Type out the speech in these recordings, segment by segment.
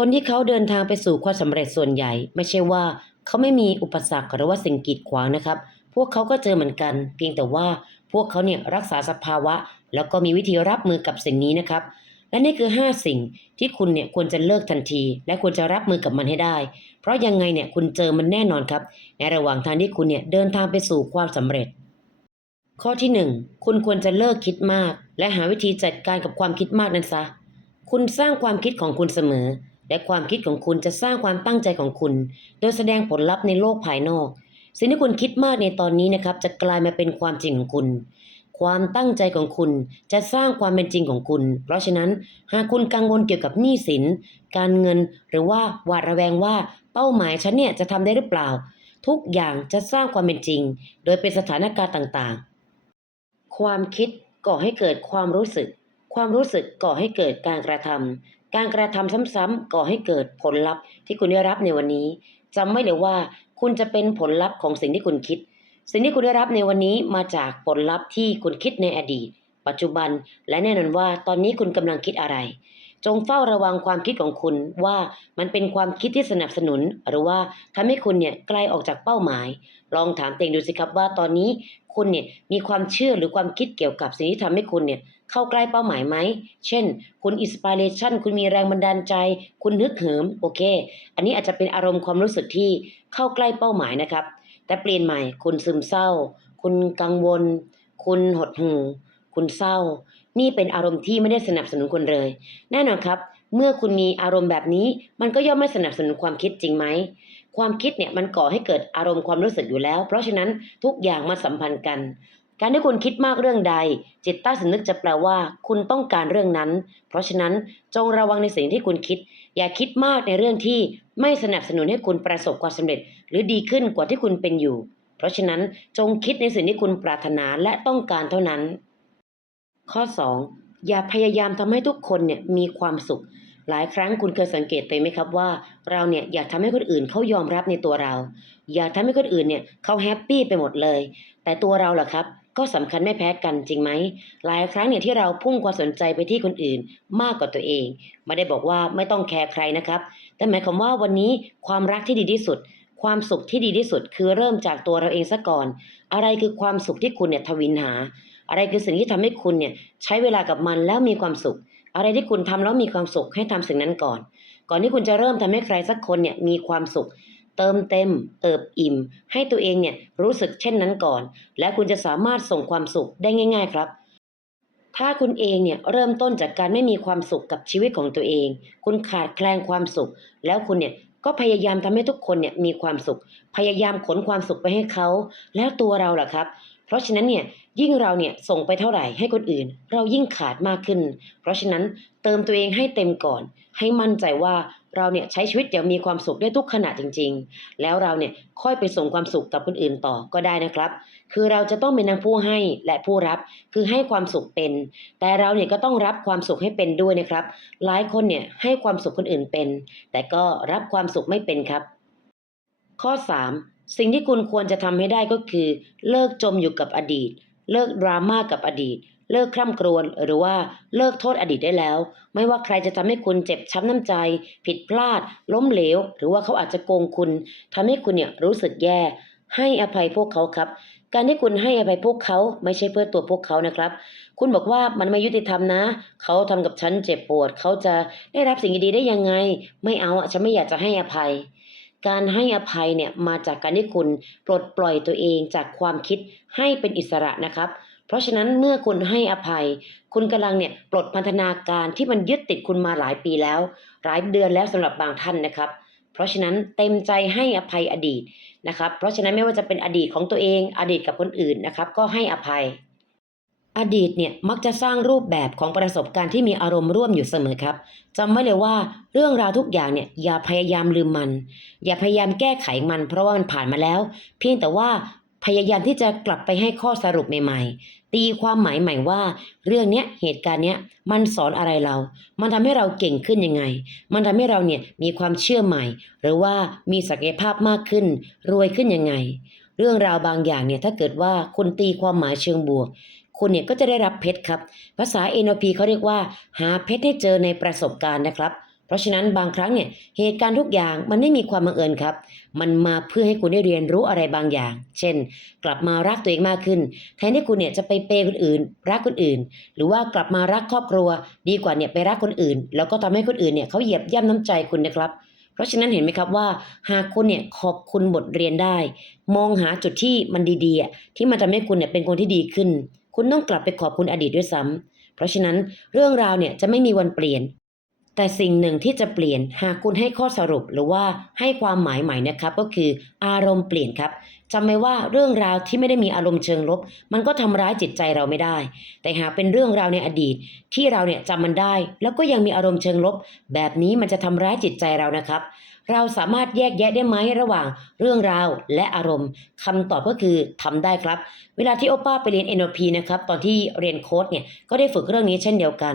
คนที่เขาเดินทางไปสู่ความสำเร็จส่วนใหญ่ ไม่ใช่ว่าเขาไม่มีอุปสรรคหรือว่าสิ่งกีดขวางนะครับ พวกเขาก็เจอเหมือนกัน เพียงแต่ว่าพวกเขาเนี่ยรักษาสภาวะ แล้วก็มีวิธีรับมือกับสิ่งนี้นะครับ และนี่คือ 5 สิ่งที่คุณเนี่ยควรจะเลิกทันที และควรจะรับมือกับมันให้ได้ เพราะยังไงเนี่ยคุณเจอมันแน่นอนครับ ในระหว่างทางที่คุณเนี่ยเดินทางไปสู่ความสำเร็จ ข้อที่ 1 คุณควรจะเลิกคิดมาก และหาวิธีจัดการกับความคิดมากนั้นซะ คุณสร้างความคิดของคุณเสมอ และความคิดของคุณจะสร้างความตั้งใจของคุณ โดยแสดงผลลัพธ์ในโลกภายนอก สิ่งที่คุณคิดมากในตอนนี้นะครับ จะกลายมาเป็นความจริงของคุณ ความตั้งใจของคุณจะสร้างความเป็นจริงของคุณ เพราะฉะนั้นหากคุณกังวลเกี่ยวกับหนี้สิน การเงิน หรือว่าหวาดระแวงว่าเป้าหมายฉันเนี่ยจะทำได้หรือเปล่า ทุกอย่างจะสร้างความเป็นจริง โดยเป็นสถานการณ์ต่างๆ ความคิดก่อให้เกิดความรู้สึก ความรู้สึกก่อให้เกิดการกระทำ การกระทำซ้ำๆก่อให้เกิดผลลัพธ์ที่คุณได้รับในวันนี้จำไว้เลยว่า คุณจะเป็นผลลัพธ์ของสิ่งที่คุณคิด สิ่งที่คุณได้รับในวันนี้มาจากผลลัพธ์ที่คุณคิดในอดีต ปัจจุบัน และแน่นอนว่าตอนนี้คุณกำลังคิดอะไร จงเฝ้าระวังความคิดของคุณว่ามันเป็นความคิดที่สนับสนุน หรือว่าทำให้คุณเนี่ยไกลออกจากเป้าหมาย ลองถามตัวเองดูสิครับว่าตอนนี้คุณเนี่ยมีความเชื่อหรือความคิดเกี่ยวกับสิ่งที่ทำให้คุณเนี่ยเข้าใกล้เป้าหมายไหม เช่น คุณอินสปิเรชันคุณมีแรงบันดาลใจ คุณนึกเหิมโอเค อันนี้อาจจะเป็นอารมณ์ความรู้สึกที่เข้าใกล้เป้าหมายนะครับ แต่เปลี่ยนใหม่ คุณซึมเศร้า คุณกังวล คุณหดหู่ คุณเศร้า นี่เป็นอารมณ์ที่ไม่ได้สนับสนุนคุณเลย แน่นอนครับ เมื่อคุณมีอารมณ์แบบนี้ มันก็ย่อมไม่สนับสนุนความคิดจริงไหม ความคิดเนี่ยมันก่อให้เกิดอารมณ์ความรู้สึกอยู่แล้ว เพราะฉะนั้นทุกอย่างมาสัมพันธ์กัน การที่คุณคิดมากเรื่องใด จิตใต้สำนึกจะแปลว่า คุณต้องการเรื่องนั้น เพราะฉะนั้นจงระวังในสิ่งที่คุณคิด อย่าคิดมากในเรื่องที่ไม่สนับสนุนให้คุณประสบความสำเร็จ หรือดีขึ้นกว่าที่คุณเป็นอยู่ เพราะฉะนั้นจงคิดในสิ่งที่คุณปรารถนาและต้องการเท่านั้น ข้อ 2 อย่าพยายามทำให้ทุกคนเนี่ยมีความสุข หลายครั้งคุณเคยสังเกตตัวไหมครับว่า เราเนี่ยอยากทำให้คนอื่นเขายอมรับในตัวเรา อยากทำให้คนอื่นเนี่ยเขาแฮปปี้ไปหมดเลย แต่ตัวเราล่ะครับก็สำคัญไม่แพ้กันจริงไหม หลายครั้งเนี่ยที่เราพุ่งความสนใจไปที่คนอื่นมากกว่าตัวเอง ไม่ได้บอกว่าไม่ต้องแคร์ใครนะครับ แต่หมายความว่าวันนี้ความรักที่ดีที่สุด ความสุขที่ดีที่สุด คือเริ่มจากตัวเราเองซะก่อน อะไรคือความสุขที่คุณเนี่ยทวินหา อะไรคือสิ่งที่ทำให้คุณเนี่ยใช้เวลากับมันแล้วมีความสุข อะไรที่คุณทำแล้วมีความสุขให้ทำสิ่งนั้นก่อน ก่อนที่คุณจะเริ่มทำให้ใครสักคนเนี่ยมีความสุข เติมเต็ม เอิบอิ่ม ให้ตัวเองเนี่ยรู้สึกเช่นนั้นก่อน และคุณจะสามารถส่งความสุขได้ง่าย ๆ ครับถ้าคุณเองเนี่ยเริ่มต้นจากการไม่มีความสุขกับชีวิตของตัวเอง คุณขาดแคลนความสุข แล้วคุณเนี่ยก็พยายามทำให้ทุกคนเนี่ยมีความสุข พยายามขนความสุขไปให้เขา แล้วตัวเราล่ะครับ เพราะฉะนั้นเนี่ยยิ่งเราเนี่ยส่งไปเท่าไหร่ให้คนอื่น เรายิ่งขาดมากขึ้น เพราะฉะนั้นเติมตัวเองให้เต็มก่อน ให้มั่นใจว่าเราเนี่ยใช้ชีวิตอย่างมีความสุขได้ทุกขณะจริง ๆ แล้วเราเนี่ยค่อยไปส่งความสุขกับคนอื่นต่อก็ได้นะครับ คือเราจะต้องเป็นทั้งผู้ให้และผู้รับคือให้ความสุขเป็น แต่เราเนี่ยก็ต้องรับความสุขให้เป็นด้วยนะครับ หลายคนเนี่ยให้ความสุขคนอื่นเป็น แต่ก็รับความสุขไม่เป็นครับ ข้อ 3 สิ่งที่คุณควรจะทำให้ได้ก็คือ เลิกจมอยู่กับอดีต เลิกดราม่ากับอดีต เลิกคร่ำครวญหรือว่าเลิกโทษอดีตได้แล้ว ไม่ว่าใครจะทำให้คุณเจ็บช้ำน้ำใจ ผิดพลาด ล้มเหลว หรือว่าเขาอาจจะโกงคุณทำให้คุณเนี่ยรู้สึกแย่ ให้อภัยพวกเขาครับ การที่คุณให้อภัยพวกเขาไม่ใช่เพื่อตัวพวกเขานะครับ คุณบอกว่ามันไม่ยุติธรรมนะ เขาทำกับฉันเจ็บปวด เขาจะได้รับสิ่งดีๆได้ยังไง ไม่เอาอะฉันไม่อยากจะให้อภัย การให้อภัยเนี่ยมาจากการที่คุณปลดปล่อยตัวเองจากความคิดให้เป็นอิสระนะครับ เพราะฉะนั้นเมื่อคุณให้อภัย คุณกำลังเนี่ยปลดพันธนาการที่มันยึดติดคุณมาหลายปีแล้ว หลายเดือนแล้วสำหรับบางท่านนะครับ เพราะฉะนั้นเต็มใจให้อภัยอดีตนะครับ เพราะฉะนั้นไม่ว่าจะเป็นอดีตของตัวเองอดีตกับคนอื่นนะครับ ก็ให้อภัย อดีตเนี่ยมักจะสร้างรูปแบบของประสบการณ์ที่มีอารมณ์ร่วมอยู่เสมอครับจำไว้เลยว่าเรื่องราวทุกอย่างเนี่ยอย่าพยายามลืมมัน อย่าพยายามแก้ไขมัน เพราะว่ามันผ่านมาแล้ว เพียงแต่ว่าพยายามที่จะกลับไปให้ข้อสรุปใหม่ๆ ตีความหมายใหม่ว่า เรื่องเนี้ยเหตุการณ์เนี้ยมันสอนอะไรเรา มันทำให้เราเก่งขึ้นยังไง มันทำให้เราเนี่ยมีความเชื่อใหม่ หรือว่ามีศักยภาพมากขึ้น รวยขึ้นยังไง เรื่องราวบางอย่างเนี่ยถ้าเกิดว่าคุณตีความหมายเชิงบวก คุณเนี่ยก็จะได้รับเพชรครับ ภาษา NLP เขาเรียกว่า หาเพชรให้เจอในประสบการณ์นะครับ เพราะฉะนั้นบางครั้งเนี่ยเหตุการณ์ทุกอย่างมันไม่มีความบังเอิญครับ มันมาเพื่อให้คุณได้เรียนรู้อะไรบางอย่าง เช่น กลับมารักตัวเองมากขึ้น แทนที่คุณเนี่ยจะไปเปย์คนอื่น รักคนอื่น หรือว่ากลับมารักครอบครัว ดีกว่าเนี่ยไปรักคนอื่น แล้วก็ทำให้คนอื่นเนี่ยเขาเหยียบย่ำน้ำใจคุณนะครับเพราะฉะนั้นเห็นไหมครับว่า หากคุณเนี่ยขอบคุณบทเรียนได้ มองหาจุดที่มันดีๆอะที่มันทำให้คุณเนี่ยเป็นคนที่ดีขึ้นคุณต้องกลับไปขอบคุณอดีตด้วยซ้ำเพราะฉะนั้นเรื่องราวเนี่ยจะไม่มีวันเปลี่ยน แต่สิ่งหนึ่งที่จะเปลี่ยนหากคุณให้ข้อสรุปหรือว่าให้ความหมายใหม่นะครับ ก็คืออารมณ์เปลี่ยนครับจำไว้ว่าเรื่องราวที่ไม่ได้มีอารมณ์เชิงลบ มันก็ทำร้ายจิตใจเราไม่ได้ แต่หากเป็นเรื่องราวในอดีต ที่เราเนี่ยจำมันได้ แล้วก็ยังมีอารมณ์เชิงลบ แบบนี้มันจะทำร้ายจิตใจเรานะครับ เราสามารถแยกแยะได้ไหมระหว่างเรื่องราวและอารมณ์คำตอบก็คือทำได้ครับ เวลาที่โอป้าไปเรียน NLP นะครับตอนที่เรียนโค้ดเนี่ยก็ได้ฝึกเรื่องนี้เช่นเดียวกัน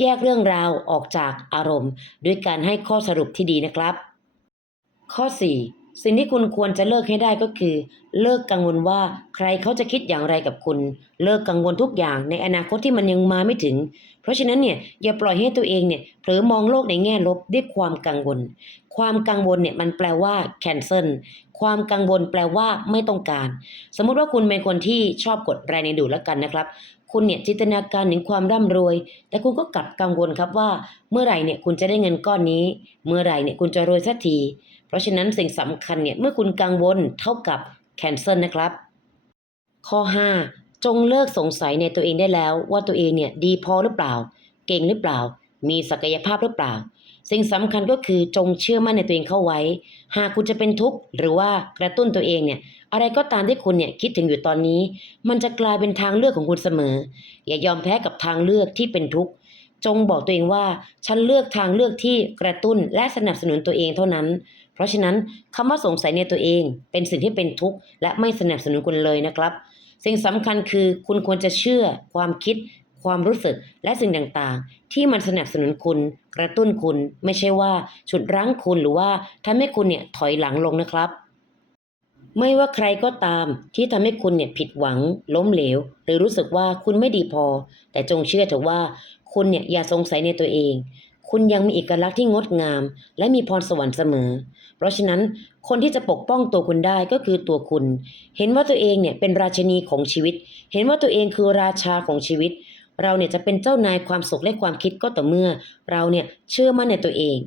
แยกเรื่องราวออกจากอารมณ์ ด้วยการให้ข้อสรุปที่ดีนะครับ ข้อ 4สิ่งที่คุณควรจะเลิกให้ได้ก็คือ เลิกกังวลว่าใครเขาจะคิดอย่างไรกับคุณ เลิกกังวลทุกอย่างในอนาคตที่มันยังมาไม่ถึง เพราะฉะนั้นเนี่ยอย่าปล่อยให้ตัวเองเนี่ยเผลอมองโลกในแง่ลบด้วยความกังวล ความกังวลเนี่ยมันแปลว่า cancel ความกังวลแปลว่าไม่ต้องการ สมมุติว่าคุณเป็นคนที่ชอบกดแรงในดูดแล้วกันนะครับ คุณเนี่ยจินตนาการถึงความร่ำรวย แต่คุณก็กลับกังวลครับว่า เมื่อไหร่เนี่ยคุณจะได้เงินก้อนนี้ เมื่อไหร่เนี่ยคุณจะรวยสักที เพราะฉะนั้นสิ่งสำคัญเนี่ยเมื่อคุณกังวลเท่ากับ cancel นะครับ ข้อ 5 จงเลิกสงสัยในตัวเองได้แล้ว ว่าตัวเองเนี่ยดีพอหรือเปล่า เก่งหรือเปล่า มีศักยภาพหรือเปล่า สิ่งสำคัญก็คือจงเชื่อมั่นในตัวเองเข้าไว้ หากคุณจะเป็นทุกข์หรือว่ากระตุ้นตัวเองเนี่ย อะไรก็ตามที่คุณเนี่ยคิดถึงอยู่ตอนนี้ มันจะกลายเป็นทางเลือกของคุณเสมอ อย่ายอมแพ้กับทางเลือกที่เป็นทุกข์จงบอกตัวเองว่าฉันเลือกทางเลือกที่กระตุ้นและสนับสนุนตัวเองเท่านั้น เพราะฉะนั้นคำว่าสงสัยในตัวเอง เป็นสิ่งที่เป็นทุกข์และไม่สนับสนุนคุณเลยนะครับ สิ่งสำคัญคือคุณควรจะเชื่อความคิด ความรู้สึกและสิ่งต่างๆ ที่มันสนับสนุนคุณ กระตุ้นคุณ ไม่ใช่ว่าฉุดรั้งคุณหรือว่าทำให้คุณเนี่ยถอยหลังลงนะครับ ไม่ว่าใครก็ตามที่ทำให้คุณเนี่ยผิดหวัง ล้มเหลว หรือรู้สึกว่าคุณไม่ดีพอ แต่จงเชื่อเถอะว่าคุณเนี่ยอย่าสงสัยในตัวเอง คุณยังมีเอกลักษณ์ที่งดงาม และมีพรสวรรค์เสมอ เพราะฉะนั้นคนที่จะปกป้องตัวคุณได้ก็คือตัวคุณ เห็นว่าตัวเองเนี่ยเป็นราชนีของชีวิต เห็นว่าตัวเองคือราชาของชีวิต เราเนี่ยจะเป็นเจ้านายความสุขและความคิดก็ต่อเมื่อ เราเนี่ยเชื่อมั่นในตัวเอง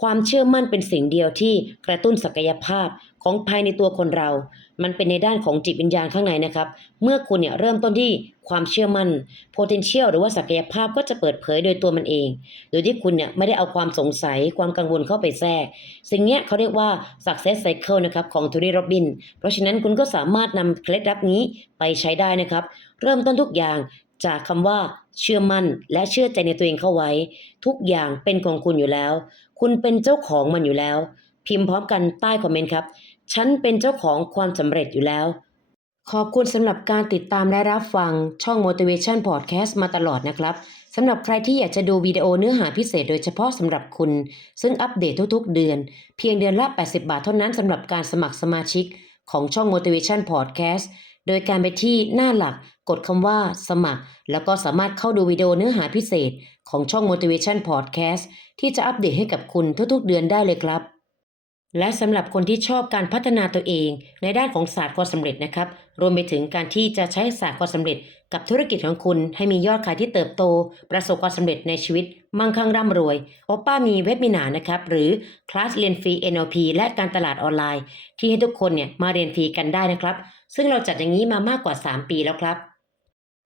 ความเชื่อมั่นเป็นสิ่งเดียวที่กระตุ้นศักยภาพของภายในตัวคนเรา มันเป็นในด้านของจิตวิญญาณข้างในนะครับ เมื่อคุณเนี่ยเริ่มต้นที่ความเชื่อมั่น potential หรือว่าศักยภาพก็จะเปิดเผยโดยตัวมันเอง โดยที่คุณเนี่ยไม่ได้เอาความสงสัยความกังวลเข้าไปแทรก สิ่งเนี้ยเขาเรียกว่า success cycle นะครับของทูรีโรบิน เพราะฉะนั้นคุณก็สามารถนำเคล็ดลับนี้ไปใช้ได้นะครับ เริ่มต้นทุกอย่างจากคำว่า เชื่อมั่นและเชื่อใจในตัวเองเข้าไว้ ทุกอย่างเป็นของคุณอยู่แล้ว คุณเป็นเจ้าของมันอยู่แล้ว พิมพ์พร้อมกันใต้คอมเมนต์ครับ ฉันเป็นเจ้าของความสำเร็จอยู่แล้ว ขอบคุณสำหรับการติดตามและรับฟังช่อง Motivation Podcast มาตลอดนะครับสำหรับใครที่อยากจะดูวิดีโอเนื้อหาพิเศษโดยเฉพาะสำหรับคุณ ซึ่งอัปเดตทุกๆ เดือน เพียงเดือนละ 80 บาทเท่านั้นสำหรับการสมัครสมาชิกของช่อง Motivation Podcast โดยการไปที่หน้าหลัก กดคำว่าสมัคร แล้วก็สามารถเข้าดูวิดีโอเนื้อหาพิเศษของช่อง Motivation Podcast ที่จะอัปเดตให้กับคุณทุกๆเดือนได้เลยครับ และสำหรับคนที่ชอบการพัฒนาตัวเอง ในด้านของศาสตร์ความสำเร็จนะครับ รวมไปถึงการที่จะใช้ศาสตร์ความสำเร็จ กับธุรกิจของคุณ ให้มียอดขายที่เติบโต ประสบความสำเร็จในชีวิต มั่งคั่งร่ำรวยโอป้ามีเว็บมินานะครับ หรือคลาสเรียนฟรี NLP และการตลาดออนไลน์ ที่ให้ทุกคนเนี่ยมาเรียนฟรีกันได้นะครับ ซึ่งเราจัดอย่างนี้มามากกว่า 3 ปีแล้วครับ